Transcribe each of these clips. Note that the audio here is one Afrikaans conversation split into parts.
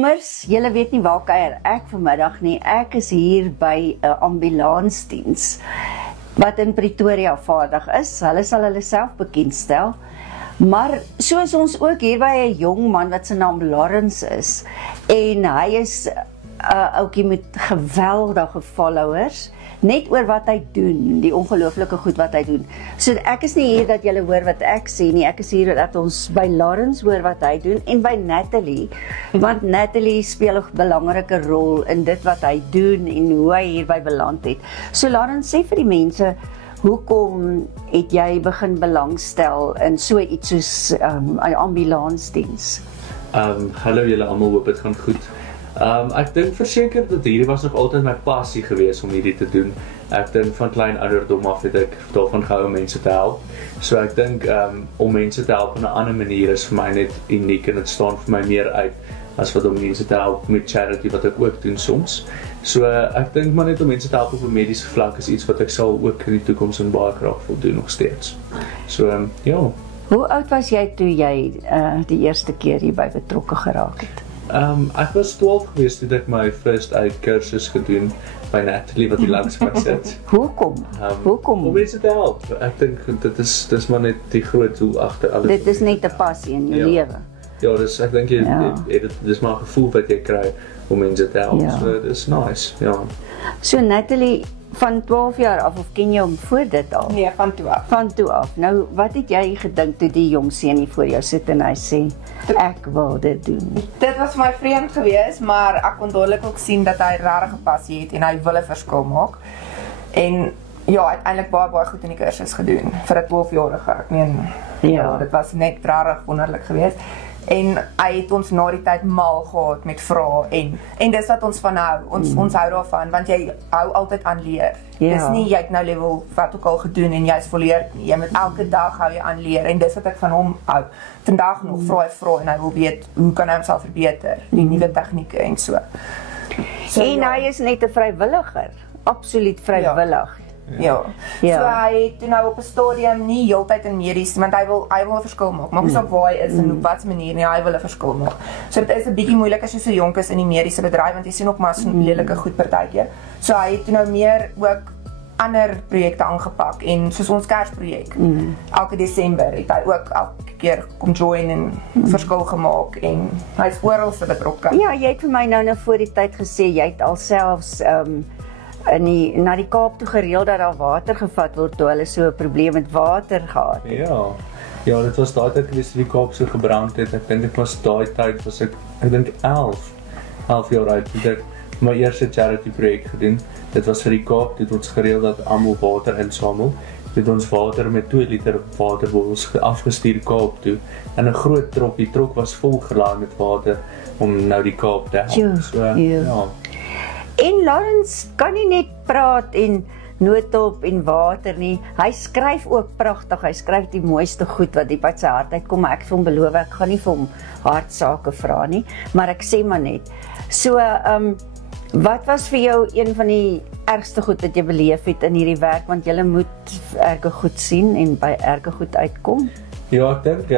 Nommers, julle weet nie waar kuier ek vanmiddag nie. Ek is hier by 'n ambulansdiens wat in Pretoria vaardig is. Hulle sal hulle self bekendstel. Maar soos ons ook hier by 'n jong man wat sy naam Lawrence is en hy is 'n ouetjie met geweldige followers, net oor wat hy doen, die ongelooflike goed wat hy doen. So ek is nie hier dat julle hoor wat ek sê nie, ek is hier dat ons by Lawrence hoor wat hy doen en by Natalie, want Natalie speel 'n belangrike rol in dit wat hy doen en hoe hy hierby beland het. So Lawrence, sê vir die mense, hoekom het jy begin belangstel in so iets soos 'n ambulansdiens? Hallo julle almal, hoop dit gaan goed. Ek dink verseker dat hierdie was nog altyd my passie gewees om hierdie te doen. Ek dink van klein ouderdom af het ek daarvan gehou om mense te help. So ek dink om mense te help op 'n ander manier is vir my net uniek en dit staan vir my meer uit as wat om mense te help met charity wat ek ook doen soms. So ek dink maar net om mense te help op 'n mediese vlak is iets wat ek sal ook in die toekoms en baie graag wil doen nog steeds. So ja. Hoe oud was jy toe jy die eerste keer hierby betrokke geraak het? Ek was 12 gewees toe ek my first aid kursus gedoen by Natalie wat hier langs my sit. Hoekom? Hoekom? Om mense te help. Ek dink dis maar net die groot doel agter alles. Dit is net 'n passie in jou lewe. Ja, dis ek dink dis maar 'n gevoel wat jy kry om mense te help. Ja. So dis nice. Ja. So Natalie, van 12 jaar af of ken jy hom voor dit al? Nee, van toe af. Van toe af. Nou, wat het jy gedink toe die jong seun voor jou sit en hy sê ek wil dit doen? Dit was vir my vreemd geweest, maar ek kon dadelik ook sien dat hy regtig 'n passie het en hy wil 'n verskil maak. En ja, uiteindelik baie goed in die kursus gedoen vir 'n 12-jarige. Ek meen, ja, dit was net regtig wonderlik geweest. En hy het ons na die tyd mal gehad met vrae en dis wat ons van hou. Ons hou daarvan want jy hou altyd aan leer. Ja. Dis nie jy het nou level wat ook al gedoen en jy's volleerd nie. Jy moet elke dag hou jy aan leer en dis wat ek van hom hou. Vandag nog vra hy en hy wil weet hoe kan hy homself verbeter, die nuwe tegnieke en so. En hy is net 'n vrywilliger, absoluut vrywillig. Ja. So hy het toe nou op 'n stadium nie heeltyd in medies, want hy wil 'n verskil maak. Maak nie saak waar hy is en op watter manier nie, hy wil 'n verskil maak. So dit is 'n bietjie moeilik as jy so jonk is in die mediese bedryf want jy sien ook maar so lelike goed partykeer. So hy het toe nou meer ook ander projekte aangepak en soos ons Kersprojek. Elke Desember het hy ook elke keer kom join en verskil gemaak en hy's oral se betrokke. Ja, jy het vir my nou voor die tyd gesê jy het alselfs na die Kaap toe gereël dat daar water gevat word toe hulle so 'n probleem met water gehad het. Ja, dit was daai tyd gewees toe die Kaap so gebrand het. Ek dink dit was daai tyd was ek dink 11 jaar oud toe ek my eerste charity projek gedoen. Dit was vir die Kaap, dit het ons gereël dat almal water insamel. Dit het ons water met 2 liter waterbottels afgestuur Kaap toe. En 'n groot trok was vol gelaai met water om nou die Kaap te help. So ja. En Lawrence kan nie net praat en noodhulp en water nie. Hy skryf ook pragtig. Hy skryf die mooiste goed wat diep uit sy hart uitkom. Ek het hom beloof ek gaan nie vir hom hartsake vra nie, maar ek sê maar net. So wat was vir jou een van die ergste goed wat jy beleef het in hierdie werk, want jy moet erge goed sien en by erge goed uitkom? Ja, ek dink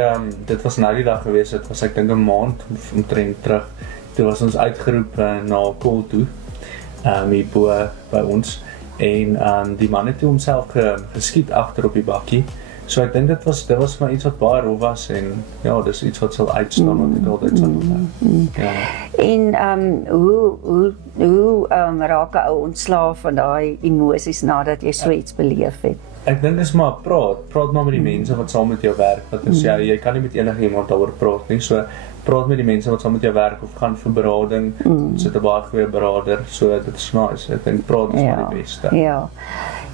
dit was nou die dag gewees, dit was ek dink 'n maand omtrent terug. Toe was ons uitgeroep na call toe. Hier by ons en die man het toe homself geskiet agter op die bakkie. So ek dink dit was maar iets wat baie rof was en ja, dis iets wat sal uitstaan wat ek altyd sal onthou. Ja. En hoe raak 'n ou ontslaaf van daai emosies nadat jy so iets beleef het? Ek dink dis maar praat maar met die mense wat saam met jou werk, wat is jy kan nie met enige iemand daaroor praat nie. So praat met die mense wat saam met jou werk of gaan vir berading. Sit 'n baie goeie beraader, so dit is nice. Ek dink praat is maar die beste. Ja.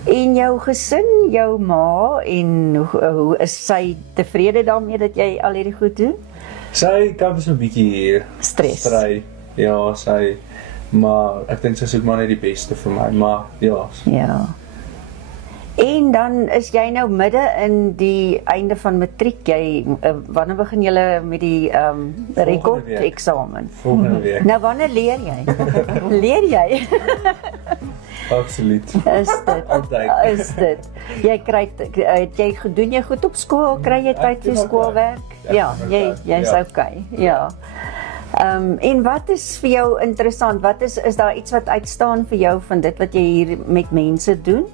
En jou gesin, jou ma en hoe is sy tevrede daarmee dat jy al hierdie goed doen? Sy kan so 'n bietjie stry. Ja, maar ek dink sy soek maar net die beste vir my, maar ja. Ja. En dan is jy nou midde in die einde van matriek. Wanneer begin julle met die rekord-eksamen? Volgende week. Nou wanneer leer jy? Leer jy? Absoluut. Is dit. Doen jy goed op skool? Kry jy tyd vir skoolwerk? Ja, jy's okay. Ja. En wat is vir jou interessant? Wat is daar iets wat uitstaan vir jou van dit wat jy hier met mense doen?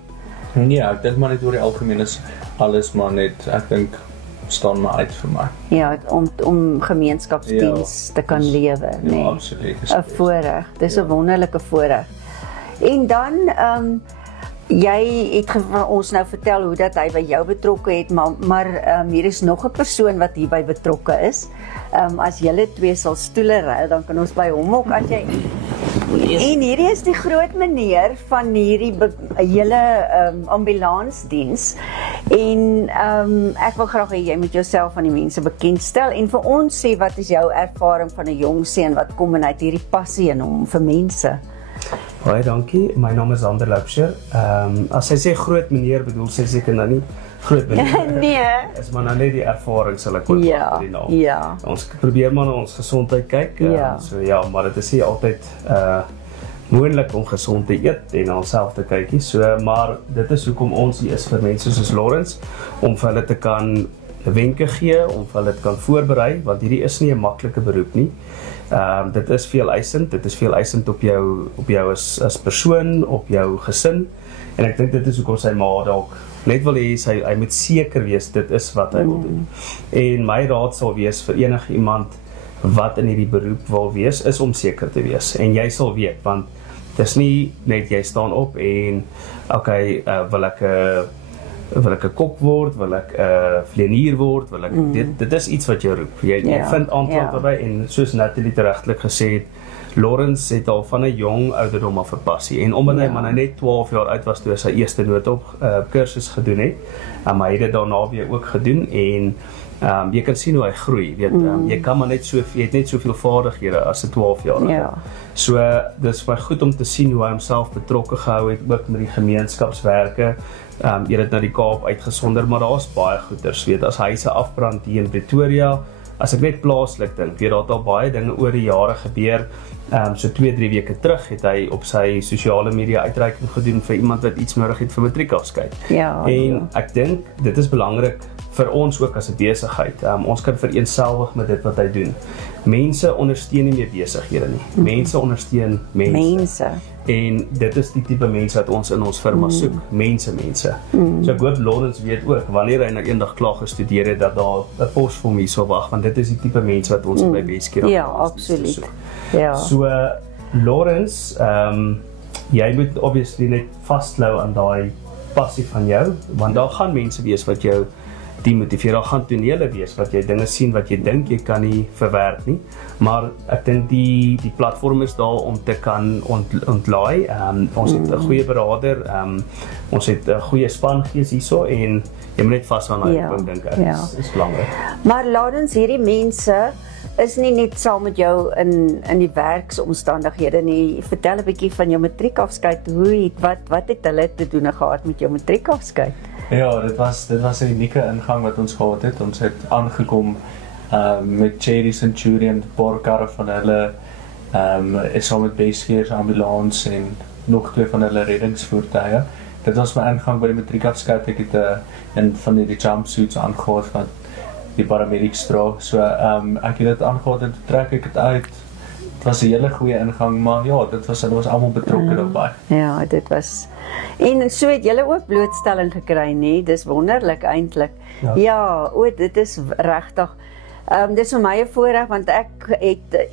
Ja, ek dink maar net oor die algemeen is alles maar net, ek dink staan maar uit vir my. Ja, om gemeenskapsdiens te kan lewe, nee. Ja, absoluut. 'n voorreg. Dis 'n wonderlike voorreg. En dan jy het vir ons nou vertel hoe dat hy by jou betrokke het, maar hier is nog 'n persoon wat hierby betrokke is. As julle twee sal stoele ruil, dan kan ons by hom ook as jy. En hierdie is die groot meneer van hierdie hele ambulansdiens. En ek wil graag hê jy moet jouself aan die mense bekendstel en vir ons sê wat is jou ervaring van 'n jong seun wat kom en hy het hierdie passie in hom vir mense. Baie dankie, my naam is Ander Loubser. As sy sê groot meneer, bedoel sy seker nou nie groot meneer. Nee. Is maar nou net die ervaring sal ek ook Ja, die naam. ja. Ons probeer maar na ons gesondheid kyk. Ja. So ja, maar dit is nie altyd moontlik om gesond te eet en na onsself te kyk nie. So maar dit is hoekom ons hier is vir mense soos Lawrence om vir hulle te kan wenke gee, om vir hulle te kan voorberei, want hierdie is nie 'n maklike beroep nie. Dit is veel eisend op jou as persoon, op jou gesin. En ek dink dit is hoekom sy ma dalk net wil hê hy moet seker wees dit is wat hy wil doen. En my raad sal wees vir enige iemand wat in hierdie beroep wil wees, is om seker te wees. En jy sal weet, want dis nie net jy staan op en okay, wil ek 'n kok word, wil ek 'n vlenier word, wil ek dit is iets wat jou roep. Jy vind antwoord daarbey en soos Natalie regtelik gesê het, Lawrence het al van 'n jong ouderdom af 'n passie en omdat hy maar net 12 jaar oud was toe hy sy eerste noodhulp kursus gedoen het, hy het dit daarna weer ook gedoen en jy kan sien hoe hy groei, weet jy kan maar net jy het net soveel vaardighede as 'n 12-jarige. Ja. So dis baie goed om te sien hoe hy homself betrokke gehou het ook met die gemeenskapswerke. Jy het na die Kaap uitgesonder, maar daar's baie goeders, weet as huise afbrand hier in Pretoria. As ek net plaaslik dink, daar het al baie dinge oor die jare gebeur. So 2-3 weke terug het hy op sy sosiale media uitreiking gedoen vir iemand wat iets nodig het vir matriekafskeid. Ja. En ek dink dit is belangrik vir ons ook as 'n besigheid. Ons kan vereenselwig met dit wat hy doen. Mense ondersteun nie meer besighede nie. Mense ondersteun mense. En dit is die tipe mense wat ons in ons firma soek, mense. So ek hoop Lawrence weet ook, wanneer hy nou eendag klaar gestudeer het, dat daar 'n pos vir hom hier sal wag, want dit is die tipe mense wat ons by Weskeer Ja, absoluut. Ja. So Lawrence, jy moet obviously net vasthou aan daai passie van jou, want daar gaan mense wees wat jou die motiveer, daar gaan tonele wees wat jy dinge sien wat jy dink jy kan nie verwerk nie, maar ek dink die platform is daar om te kan ontlaai. Ons het 'n goeie beraader, ons het 'n goeie spangees hierso en jy moet net vashou aan daai dink ek is belangrik. Maar Lawrence, hierdie mense is nie net saam met jou in die werksomstandighede nie. Vertel 'n bietjie van jou matriekafskeid. Wat het hulle te doen gehad met jou matriekafskeid? Ja, dit was 'n unieke ingang wat ons gehad het. Ons het aangekom met Cherry Centurion, 'n paar karre van hulle, is saam met Weskeer se ambulans en nog 2 van hulle reddingsvoertuie. Dit was my ingang by die matriekafskeid. Ek het een van die jumpsuits aangehad van die paramedics dra. So ek het dit aangehad en trek ek dit uit. Dit was 'n hele goeie ingang, maar ja, dit was almal betrokke daarbey. Ja, dit was. En so het julle ook blootstelling gekry, nee, dis wonderlik eintlik. Ja, dit is regtig. Dis vir my 'n voorreg want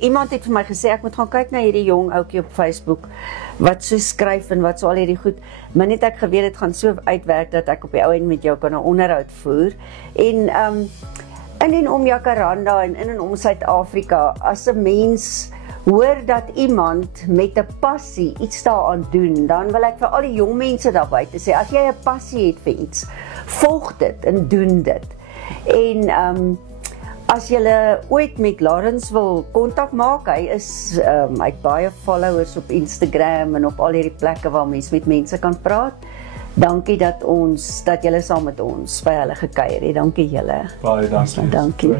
iemand het vir my gesê ek moet gaan kyk na hierdie jong ouetjie op Facebook wat so skryf en wat so al hierdie goed, maar net ek geweet dit gaan so uitwerk dat ek op die ou end met jou kan 'n onderhoud voer. En in en om Jacaranda en in en om Suid-Afrika, as 'n mens hoor dat iemand met 'n passie iets daaraan doen, dan wil ek vir al die jong mense daar buite sê, as jy 'n passie het vir iets, volg dit en doen dit. En as jy ooit met Lawrence wil kontak maak, hy het baie followers op Instagram en op al hierdie plekke waar mense met mense kan praat. Dankie dat julle saam met ons by hulle gekuier het. Dankie julle. Baie dankie. Dankie.